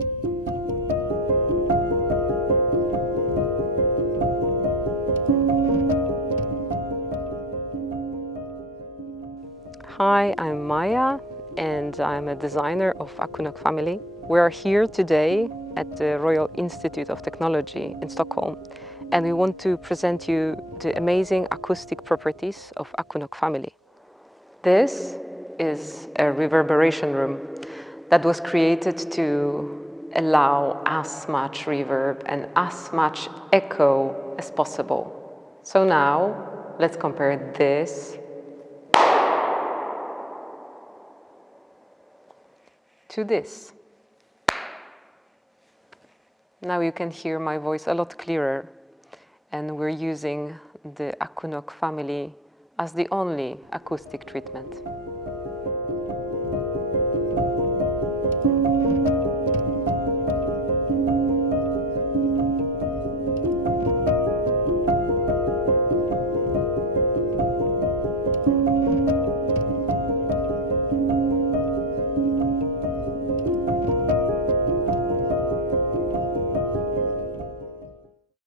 Hi, I'm Maya and I'm a designer of Akunok family. We are here today at the Royal Institute of Technology in Stockholm, and we want to present you the amazing acoustic properties of Akunok family. This is a reverberation room that was created to allow as much reverb and as much echo as possible. So now let's compare this to this. Now you can hear my voice a lot clearer, and we're using the Akunok family as the only acoustic treatment.